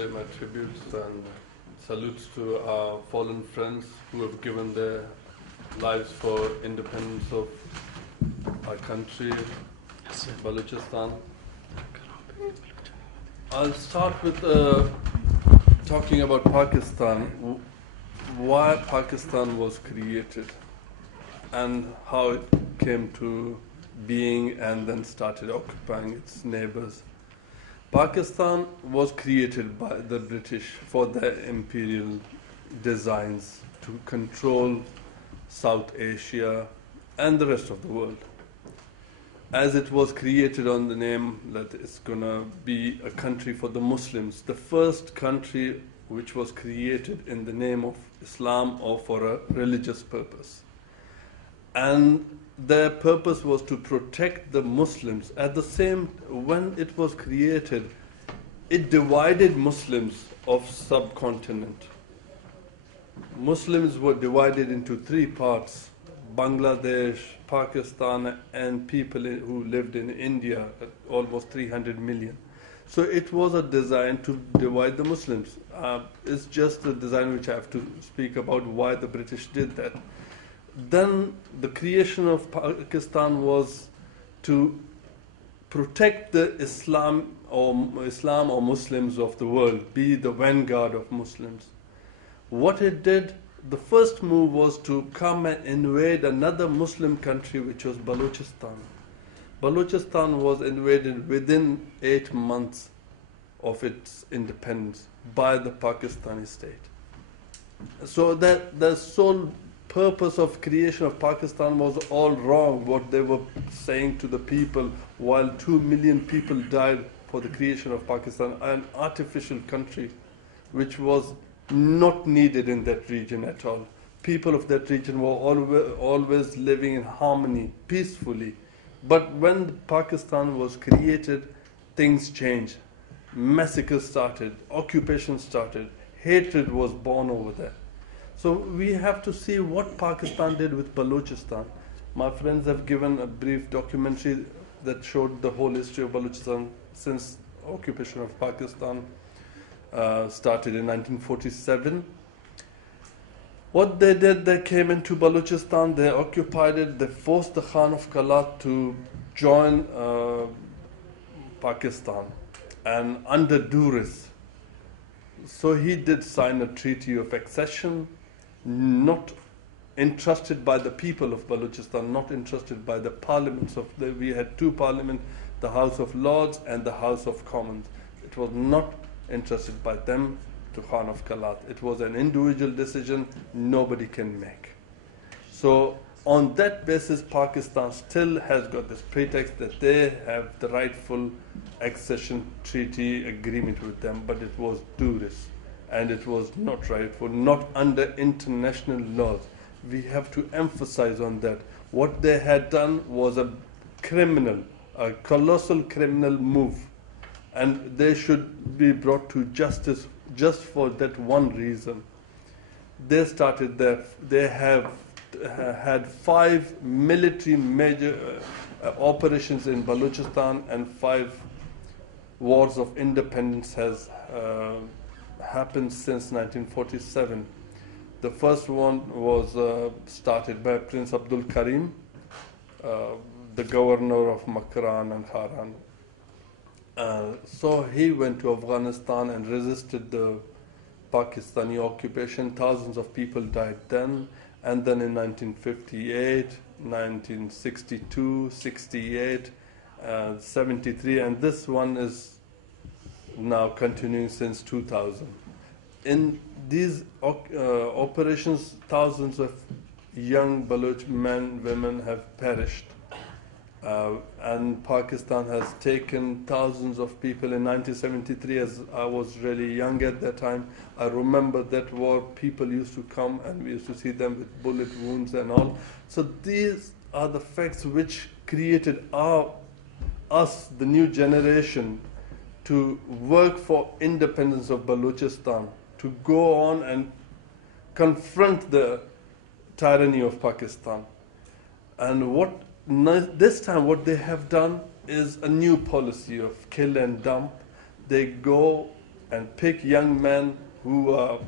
pay my tributes and salutes to our fallen friends who have given their lives for independence of our country, Balochistan. I'll start with talking about Pakistan, why Pakistan was created and how it came to being and then started occupying its neighbors. Pakistan was created by the British for their imperial designs to control South Asia and the rest of the world. As it was created on the name that it's going to be a country for the Muslims, the first country which was created in the name of Islam or for a religious purpose. And their purpose was to protect the Muslims. At the same, when it was created, it divided Muslims of subcontinent. Muslims were divided into three parts: Bangladesh, Pakistan, and people who lived in India, almost 300 million. So it was a design to divide the Muslims. It's just a design which I have to speak about why the British did that. Then the creation of Pakistan was to protect the Islam or Muslims of the world, be the vanguard of Muslims. What it did, the first move was to come and invade another Muslim country, which was Balochistan. Balochistan was invaded within 8 months of its independence by the Pakistani state. So that the sole purpose of creation of Pakistan was all wrong, what they were saying to the people, while 2 million people died for the creation of Pakistan, an artificial country which was not needed in that region at all. People of that region were always living in harmony, peacefully. But when Pakistan was created, things changed. Massacres started, occupation started, hatred was born over there. So we have to see what Pakistan did with Balochistan. My friends have given a brief documentary that showed the whole history of Balochistan since occupation of Pakistan started in 1947. What they did, they came into Balochistan, they occupied it, they forced the Khan of Kalat to join Pakistan, and under duress. So he did sign a treaty of accession, not entrusted by the people of Balochistan, not entrusted by the parliaments we had two parliaments, the House of Lords and the House of Commons. It was not entrusted by them to Khan of Kalat. It was an individual decision nobody can make. So on that basis, Pakistan still has got this pretext that they have the rightful accession treaty agreement with them, but it was duress. And it was not rightful, not under international laws. We have to emphasize on that. What they had done was a colossal criminal move. And they should be brought to justice just for that one reason. They started they have had 5 military major operations in Balochistan, and 5 wars of independence has happened since 1947. The first one was started by Prince Abdul Karim, the governor of Makran and Haran. So he went to Afghanistan and resisted the Pakistani occupation. Thousands of people died then. And then in 1958, 1962, 68, 73, and this one is now continuing since 2000. In these operations, thousands of young Baloch men, women have perished. And Pakistan has taken thousands of people. In 1973, as I was really young at that time, I remember that war. People used to come and we used to see them with bullet wounds and all. So these are the facts which created us, the new generation, to work for independence of Balochistan, to go on and confront the tyranny of Pakistan. And this time what they have done is a new policy of kill and dump. They go and pick young men who are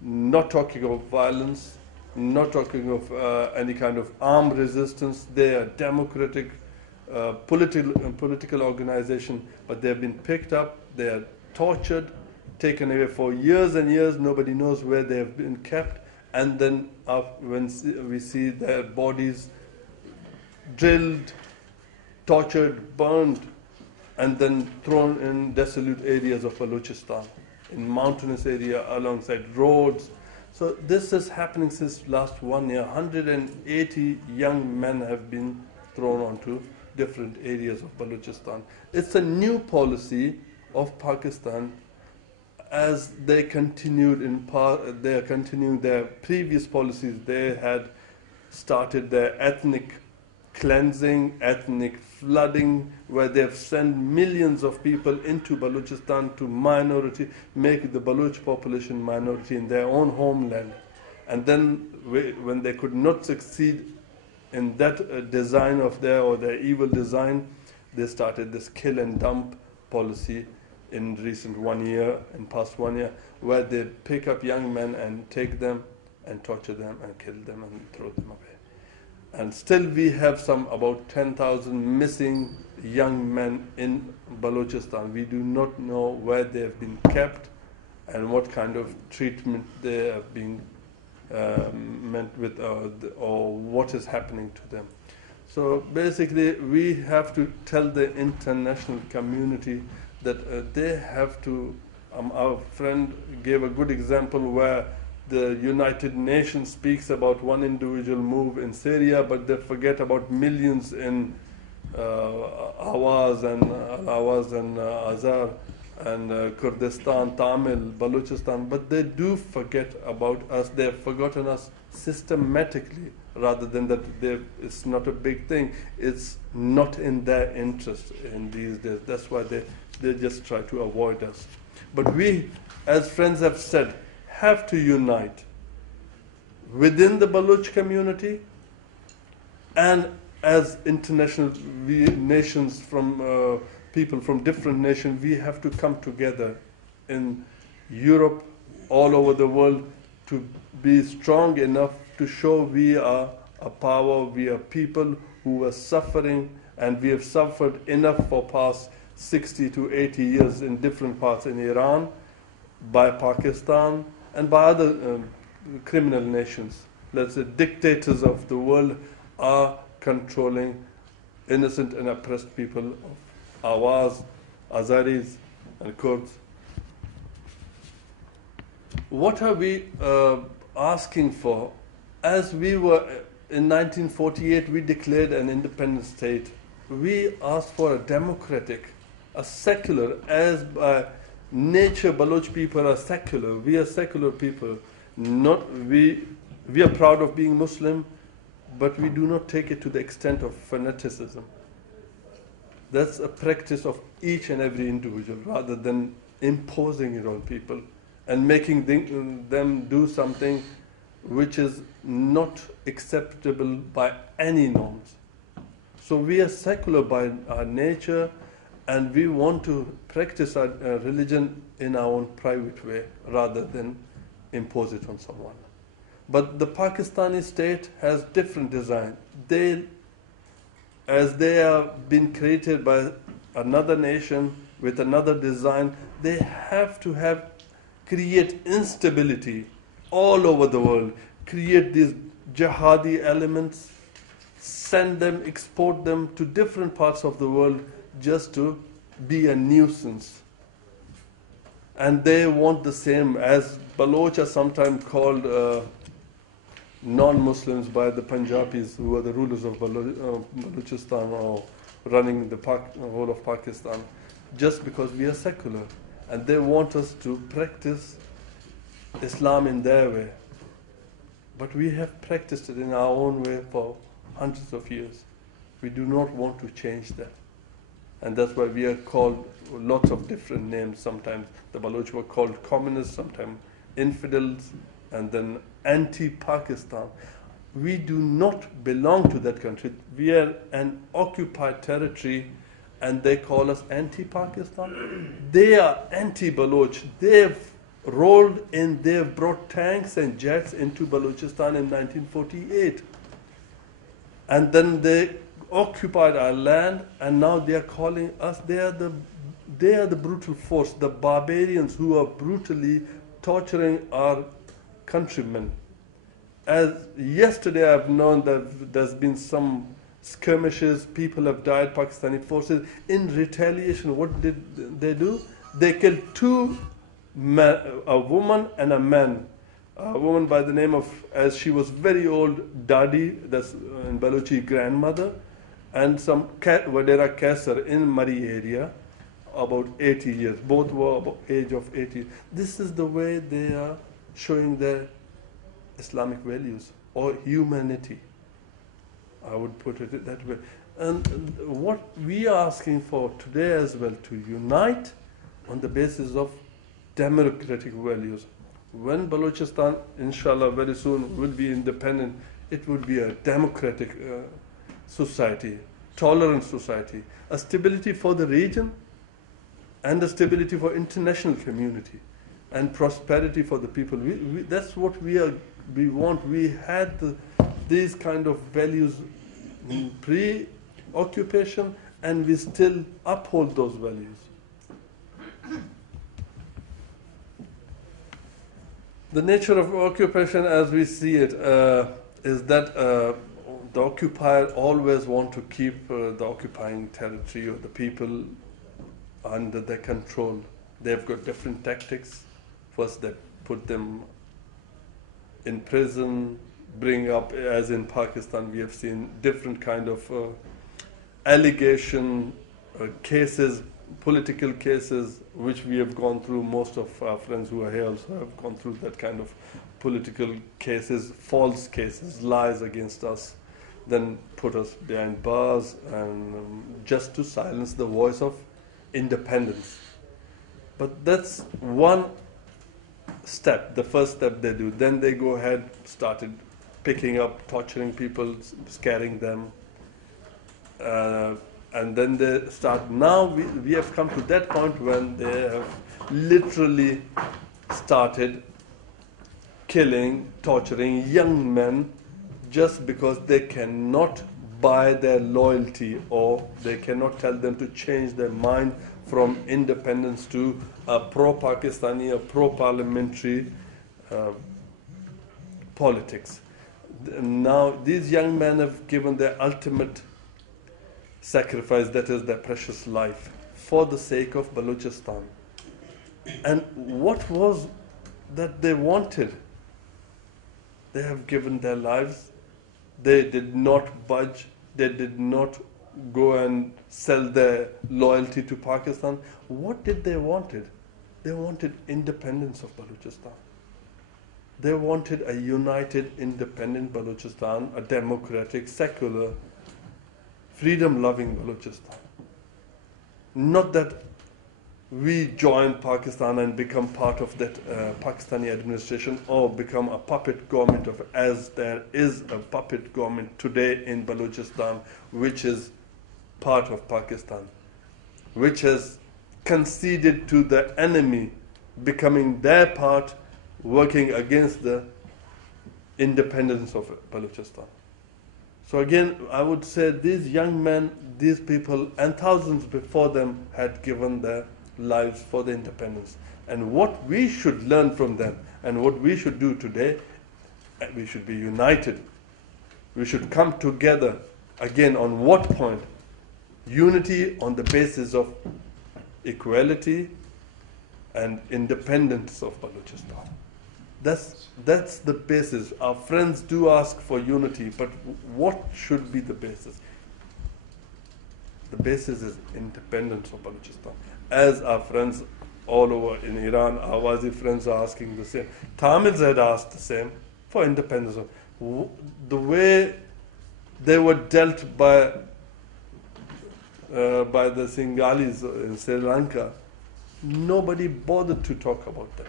not talking of violence, not talking of any kind of armed resistance. They are democratic, political organization, but they have been picked up, they are tortured, taken away for years and years. Nobody knows where they have been kept. And then when we see their bodies drilled, tortured, burned, and then thrown in desolate areas of Balochistan, in mountainous area alongside roads. So this is happening since last 1 year. 180 young men have been thrown onto different areas of Balochistan. It's a new policy of Pakistan, as they continued they are continuing their previous policies. They had started their ethnic cleansing, ethnic flooding, where they have sent millions of people into Balochistan to make the Baloch population minority in their own homeland. And then when they could not succeed in that design of their evil design, they started this kill and dump policy in past 1 year, where they pick up young men and take them and torture them and kill them and throw them away. And still we have about 10,000 missing young men in Balochistan. We do not know where they have been kept and what kind of treatment they are being met with, or what is happening to them. So basically we have to tell the international community that they have to, our friend gave a good example where the United Nations speaks about one individual move in Syria, but they forget about millions in Awaz and Azar and Kurdistan, Tamil, Balochistan, but they do forget about us. They have forgotten us systematically, rather than that it's not a big thing. It's not in their interest in these days. That's why they just try to avoid us. But we, as friends have said, have to unite within the Baloch community, and as international nations, from people from different nations, we have to come together in Europe, all over the world, to be strong enough to show we are a power, we are people who are suffering, and we have suffered enough for past 60 to 80 years in different parts in Iran, by Pakistan, and by other criminal nations. Let's say dictators of the world are controlling innocent and oppressed people of Awaz, Azaris, and Kurds. What are we asking for? As we were in 1948, we declared an independent state. We asked for a democratic, a secular, as by nature Baloch people are secular. We are secular people. We are proud of being Muslim, but we do not take it to the extent of fanaticism. That's a practice of each and every individual, rather than imposing it on people and making them do something which is not acceptable by any norms. So we are secular by our nature, and we want to practice our religion in our own private way, rather than impose it on someone. But the Pakistani state has different design. As they have been created by another nation with another design, they have to create instability all over the world, create these jihadi elements, send them, export them to different parts of the world just to be a nuisance. And they want the same, as Baloch are sometimes called non-Muslims by the Punjabis, who are the rulers of Balochistan, or running the whole of Pakistan, just because we are secular. And they want us to practice Islam in their way. But we have practiced it in our own way for hundreds of years. We do not want to change that. And that's why we are called lots of different names. Sometimes the Baloch were called communists, sometimes infidels, and then anti-Pakistan. We do not belong to that country. We are an occupied territory, and they call us anti-Pakistan. They are anti-Baloch. They've rolled in, they've brought tanks and jets into Balochistan in 1948. And then they occupied our land, and now they are calling us, they are the brutal force, the barbarians who are brutally torturing our countrymen. As yesterday I've known that there's been some skirmishes, people have died, Pakistani forces. In retaliation, what did they do? They killed two men, a woman and a man. A woman by the name of, as she was very old, Dadi, that's in Balochi, grandmother, and some Vadera Kaisar in Mari area, about 80 years. Both were about age of 80. This is the way they are showing their Islamic values or humanity. I would put it that way. And what we are asking for today as well, to unite on the basis of democratic values. When Balochistan, inshallah, very soon will be independent, it would be a democratic society, tolerant society, a stability for the region and a stability for international community and prosperity for the people. That's what we want. We had these kind of values in pre-occupation, and we still uphold those values. The nature of occupation as we see it is that the occupier always want to keep the occupying territory or the people under their control. They've got different tactics. First they put them in prison, bring up, as in Pakistan we have seen different kind of allegation cases, political cases, which we have gone through. Most of our friends who are here also have gone through that kind of political cases, false cases, lies against us, then put us behind bars, and just to silence the voice of independence. But that's one step, the first step they do. Then they go ahead, started picking up, torturing people, scaring them. And then they start, now we have come to that point when they have literally started killing, torturing young men just because they cannot buy their loyalty, or they cannot tell them to change their mind from independence to a pro-Pakistani, a pro-parliamentary politics. Now these young men have given their ultimate sacrifice, that is their precious life, for the sake of Balochistan. And what was that they wanted? They have given their lives. They did not budge. They did not go and sell their loyalty to Pakistan. What did they wanted? They wanted independence of Balochistan. They wanted a united, independent Balochistan, a democratic, secular, freedom-loving Balochistan. Not that we join Pakistan and become part of that Pakistani administration, or become a puppet government of, as there is a puppet government today in Balochistan, which is part of Pakistan, which has conceded to the enemy, becoming their part, working against the independence of Balochistan. So again, I would say these young men, these people, and thousands before them had given their lives for the independence. And what we should learn from them, and what we should do today, we should be united. We should come together, again, on what point? Unity on the basis of equality and independence of Balochistan. That's the basis. Our friends do ask for unity, but what should be the basis? The basis is independence of Balochistan. As our friends all over in Iran, our Awazi friends are asking the same. Tamils had asked the same for independence. The way they were dealt by the Sinhalese in Sri Lanka, nobody bothered to talk about that.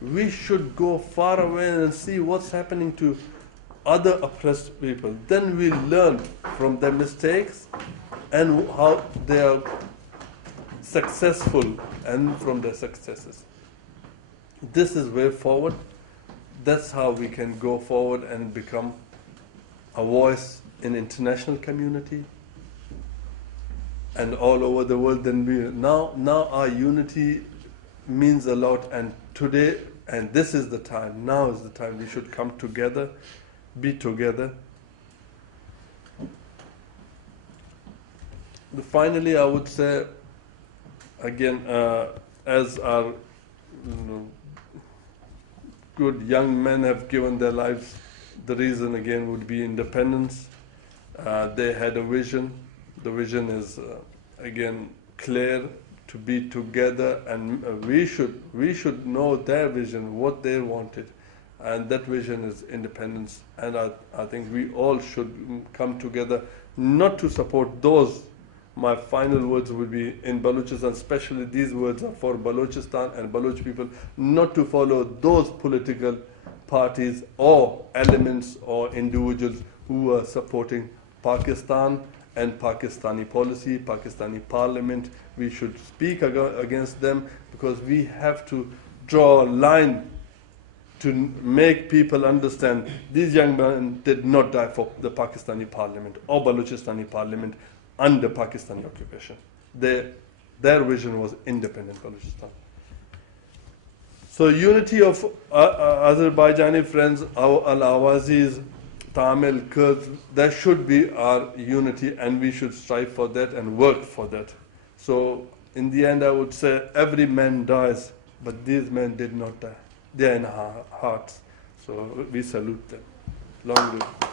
We should go far away and see what's happening to other oppressed people. Then we learn from their mistakes and how they are successful and from their successes. This is way forward. That's how we can go forward and become a voice in international community and all over the world. Then now our unity means a lot, and today, and this is the time, now is the time we should come together, be together. Finally, I would say, again, as our good young men have given their lives, the reason again would be independence. They had a vision. The vision is again clear, to be together, and we should know their vision, what they wanted, and that vision is independence. And I think we all should come together, not to support those. My final words would be in Balochistan, especially these words are for Balochistan and Baloch people, not to follow those political parties or elements or individuals who are supporting Pakistan and Pakistani policy, Pakistani parliament. We should speak against them, because we have to draw a line to make people understand these young men did not die for the Pakistani parliament or Balochistan parliament under Pakistani occupation. Their vision was independent Balochistan. So unity of Azerbaijani friends, our Al-Awazis, Tamil, Kurds, that should be our unity, and we should strive for that and work for that. So in the end, I would say every man dies, but these men did not die. They are in our hearts. So we salute them. Long live.